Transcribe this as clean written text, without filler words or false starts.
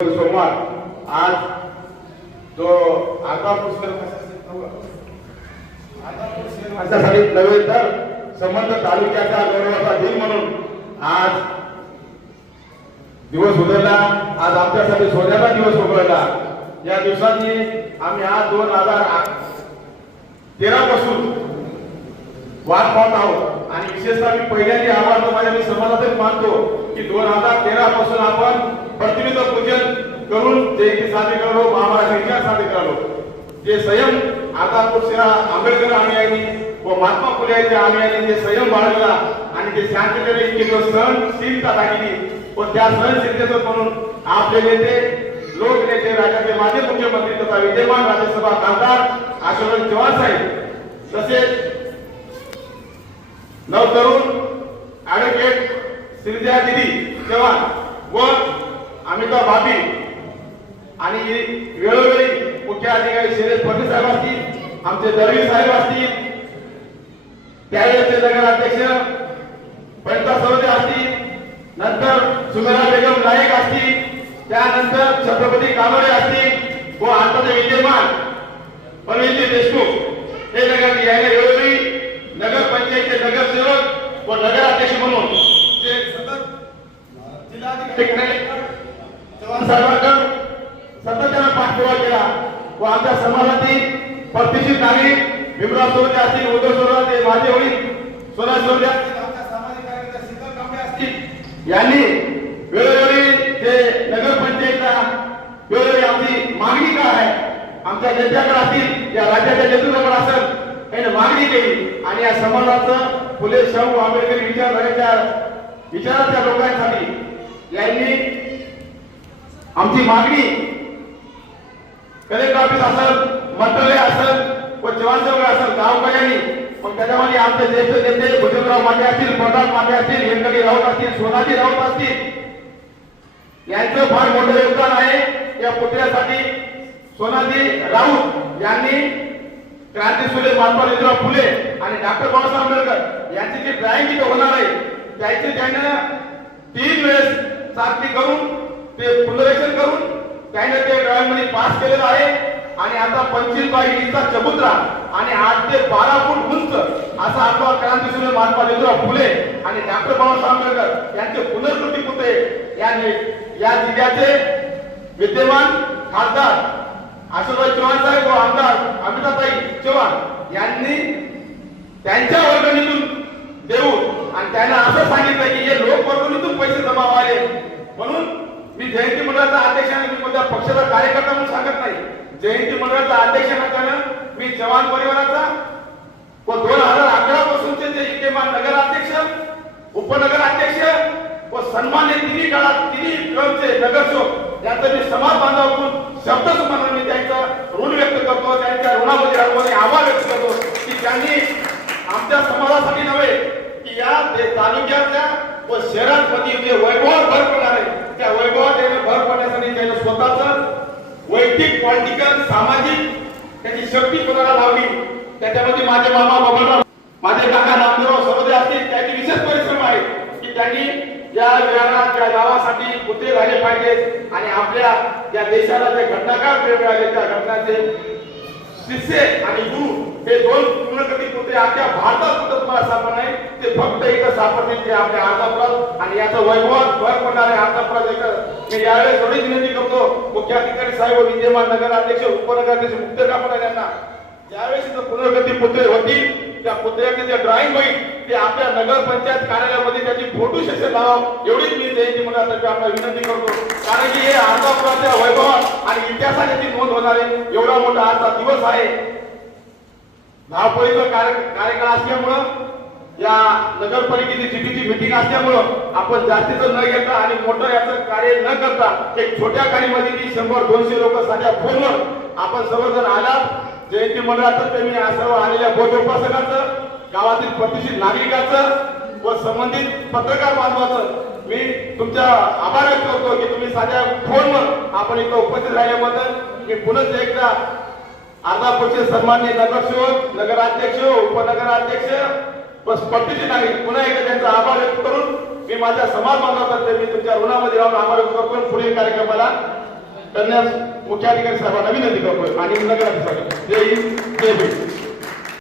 सोमवार आज जो आता पुस्तक माझ्यासाठी नव्हे तर संबंध तालुक्याचा गौरवाचा दिन म्हणून आज दिवस उजळला। आज आमच्यासाठी सोन्याचा दिवस उजळला। या दिवसाची आम्ही आज 2013 पासून वाट पाहत आहोत आणि विशेषतः मी पहिल्यांदा आवाज माझ्या मी समाजातच मानतो की 2013 पासून आपण प्रतिनिधित्व पूजन करून जयंती साजरी करतो, महाराष्ट्र इतिहास साजरी करतो। जे संयम आदरणीय आंबेडकर अनुयायी व महात्मा फुले यांच्या अनुयायी जे संयम बाळगला आणि ते शांततेने इतके दिवस सहनशीलता दाखवली व त्या सहनशीलतेचं म्हणून आपले नेते लोकनेते राज्याचे माजी मुख्यमंत्री तथा विद्यमान राज्यसभा खासदार अशोक चव्हाण साहेब तसेच नवतरुण ॲडव्होकेट श्रीजा दिदी चव्हाण व अमिता भाभी आणि वेळोवेळी मुख्य अधिकारी शैलेश फडणवीस साहेब असतील, आमचे दरवी साहेब असतील, त्यावेळेचे नगराध्यक्ष पंडिता सरोदे असतील, नंतर सुमेरा बेगम नायक असतील, त्यानंतर छत्रपती कानोडे असतील व आताचे विद्यमान पनवेलजी देशमुख हे नगर यायला वेळोवेळी नगर पंचायतचे नगरसेवक व नगराध्यक्ष म्हणून ते सतत जिल्हाधिकारी चव्हाण साहेबांकडे सातत्याने पाठपुरावा केला व आमच्या समाजातील प्रतिष्ठित नागरिक भीमराव सोनवणे असतील, उद्धव सोनवणे, माझे वडील सोना सोनवणे असतील, आमच्या सामाजिक कार्यकर्ते शीतल कांबळे असतील यांनी वेळोवेळी जे नगर पंचायतला वेळोवेळी आमची मागणी काय आहे आमच्या नेत्याकडे असतील, या राज्याच्या नेतृत्वाकडे असेल यांनी मागणी केली आणि या समाजाचं फुले शाहू आंबेडकरी विचाराच्या लोकांसाठी यांनी आमची मागणी कलेक्टर ऑफिस असेल, मंत्रालय असेल व जवान चौक असेल गावकऱ्यांनी मग त्याच्यामध्ये आमचे ज्येष्ठ नेते भुजंगराव मांडे असतील, प्रताप मांडे असतील, व्यंकटी राऊत असतील, सोनाजी राऊत असतील यांचं फार मोठं योगदान आहे। या पुतळ्यासाठी सोनाजी राऊत यांनी क्रांतीसूर्य महात्मा ज्योतिराव फुले आणि डॉक्टर बाबासाहेब आंबेडकर यांची जी ड्रॉइंग इथे होणार आहे त्याचे त्यानं 3 वेळेस चाचणी करून ते पुनरीक्षण करून त्याने ते ड्रॉइंग मध्ये पास केलेलं आहे आणि आता 25 बाय 20 चा चबुतरा आणि 8 ते 12 फूट उंच असा आपला क्रांतीसूर्य महात्मा ज्योतिराव फुले आणि डॉक्टर बाबासाहेब आंबेडकर यांचे पुनर्कृती पुतळे या जिल्ह्याचे विद्यमान खासदार अशोक चव्हाण साहेब व आमदार अमिताताई चव्हाण यांनी त्यांच्या वर्गणीतून देऊ आणि त्यांना असं सांगितलं की हे लोक वर्गणीतून पैसे जमा व्हावे म्हणून मी जयंती मंडळाचा अध्यक्ष आहे। मी कोणत्या पक्षाचा कार्यकर्ता म्हणून सांगत नाही, जयंती मंडळाचा अध्यक्ष नसताना मी चव्हाण परिवाराचा व 2011 पासूनचे जे विद्यमान नगराध्यक्ष, उपनगराध्यक्ष व सन्मान्य तिन्ही काळात तिन्ही क्रमचे नगरसेवक यांचा मी समाज बांधवाकडून शब्द सुमानाने मी त्यांचा ऋण व्यक्त करतो, त्यांच्या ऋणामध्ये राहून आभार व्यक्त करतो की त्यांनी आमच्या समाजासाठी नव्हे की या तालुक्याच्या व शहरांमध्ये जे वैभवात भर पडणार आहे त्या वैभवात भर पडण्यासाठी त्यांनी स्वतःच वैयक्तिक पॉलिटिकल सामाजिक त्याची शक्ती कोणाला लावली। त्याच्यामध्ये माझे मामा बबनराव, माझे काका नामदेवराव सरोदे असतील, त्याचे विशेष परिश्रम आहे की त्यांनी या विभागात या गावासाठी पुतळे झाले पाहिजेत आणि आपल्या या देशाला जे घटनाकार वेळ मिळाले त्या घटनाचे शिष्य आणि गुरु हे 2 पूर्णकटी पुतळे अख्ख्या भारतात सुद्धा तुम्हाला सापडणार नाही, ते फक्त इथं सापडतील ते आपल्या अर्धापुरात आणि याचं वैभवात भर पडणार आहे अर्धापुरात। मी यावेळेस एवढीच विनंती करतो मुख्य अधिकारी साहेब विद्यमान नगराध्यक्ष उपनगराध्यक्ष मुक्त कापड यांना ज्यावेळेस इथं पुनर्गती पुतळे होतील त्या पुतळ्याचे जे ड्रॉइंग होईल ते आपल्या नगर पंचायत कार्यालयामध्ये त्याची फोटो सेशन लावा एवढीच मी जयंती मंडळातर्फे आपल्याला विनंती करतो, कारण की हे अर्धापुराच्या वैभवात आणि इतिहासात याची नोंद होणार आहे। एवढा मोठा आजचा दिवस आहे, धावपळीचा कार्यकाळ असल्यामुळं या नगरपालिकेची सिटीची मीटिंग असल्यामुळं आपण जास्तीचं न घेता आणि मोठं याचं कार्य न करता एक छोट्या गाडीमध्ये 100-200 लोक साध्या फोनवर आपण सर्वजण आलात। जयंती मंडळातर्फे मी सर्व आलेल्या बौद्ध उपासकांचं, गावातील प्रतिष्ठित नागरिकांचं व संबंधित पत्रकार बांधवाचं मी तुमचा आभार व्यक्त करतो की तुम्ही साध्या फोनवर आपण इथं उपस्थित राहिल्याबद्दल। मी पुन्हा एकदा अर्धापूरचे सन्माननीय नगरसेवक, नगराध्यक्ष, उपनगराध्यक्ष व प्रतिष्ठित नागरिक पुन्हा एकदा त्यांचा आभार व्यक्त करून मी माझ्या समाज बांधवातर्फे मी तुमच्या ऋणामध्ये राहून आभार व्यक्त करतो। पुढील कार्यक्रमाला करण्यास मुख्याधिकारी साहेबांना विनंती करतोय आणि नगराध्यक्षाकडे जय हिंद जय भीम.